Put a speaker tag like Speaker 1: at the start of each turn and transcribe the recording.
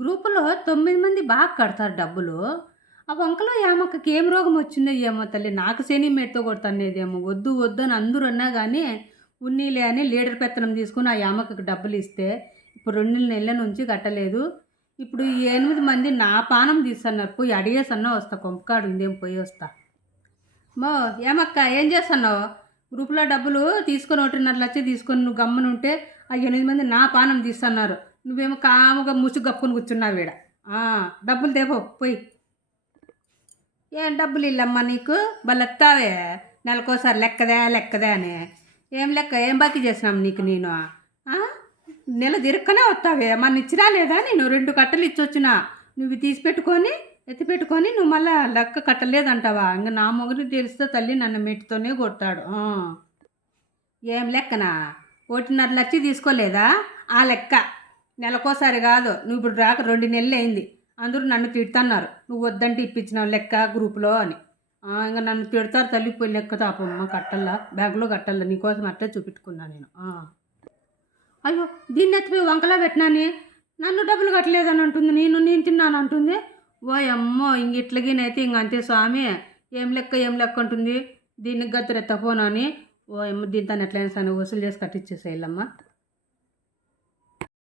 Speaker 1: గ్రూపులో తొమ్మిది మంది బాగా కడతారు డబ్బులు. ఆ వంకలో ఏమక్కకి ఏం రోగం వచ్చిందో ఏమో తల్లి నాకు శని మెట్తో కొడతానేదేమో వద్దు వద్దు అని అందరూ అన్నా కానీ ఉన్నీలే అని లీడర్ పెత్తనం తీసుకుని ఆ యామక్కకి డబ్బులు ఇస్తే ఇప్పుడు రెండు నెలల నుంచి కట్టలేదు. ఇప్పుడు ఎనిమిది మంది నా పానం తీస్తున్నారు పోయి అడిగేసన్నా వస్తా కొంపకాడు ఉందేం పోయి వస్తా. మో ఏమక్క ఏం చేస్తున్నావు? గ్రూప్లో డబ్బులు తీసుకొని ఒకటిన్నర లక్ష తీసుకొని నువ్వు గమ్మనుంటే ఆ ఎనిమిది మంది నా పానం తీస్తున్నారు. నువ్వేమో కాముగా ముసుగు కప్పుకొని కూర్చున్నావు వీడ డబ్బులు తేపో పోయి. ఏం డబ్బులు ఇల్లమ్మా నీకు? బలెత్తావే నెలకోసారి లెక్కదే లెక్కదే అని. ఏం లెక్క? ఏం బాకీ చేసినాం నీకు నేను? నెల తిరక్కనే వస్తావే. మన ఇచ్చినా లేదా నేను? రెండు కట్టలు ఇచ్చొచ్చిన నువ్వు తీసి పెట్టుకొని ఎత్తి పెట్టుకొని నువ్వు మళ్ళా లెక్క కట్టలేదంటావా? ఇంక నా మొగుడు తెలిస్తే తల్లి నన్ను మెట్టుతోనే కొడతాడు. ఏం లెక్కనా? ఒకటిన్నర లక్ష తీసుకోలేదా? ఆ లెక్క. నెలకోసారి కాదు నువ్వు ఇప్పుడు రాక రెండు నెలలు అయింది. అందరూ నన్ను తిడుతున్నారు. నువ్వు వద్దంటే ఇప్పించినావు లెక్క గ్రూప్లో అని. ఇంకా నన్ను తిడతారు తల్లిపోయి లెక్క తాపమ్మ కట్టల్లా బ్యాగ్లో కట్టల్లా. నీకోసం అట్లే చూపెట్టుకున్నాను నేను. అయ్యో దీన్ని ఎత్తిపోయి వంకలా పెట్టినాని నన్ను డబ్బులు కట్టలేదని అంటుంది. నేను నేను తిన్నాను అంటుంది. ఓ అమ్మో ఇంక ఇట్లగినైతే ఇంక అంతే స్వామి. ఏం లెక్క ఏం లెక్క అంటుంది. దీనికి గత్తు ఎత్తపోనా అని ఓ అమ్మ దీంతో ఎట్లయినా సరే వసూలు చేసి కట్టించేసేయాలమ్మా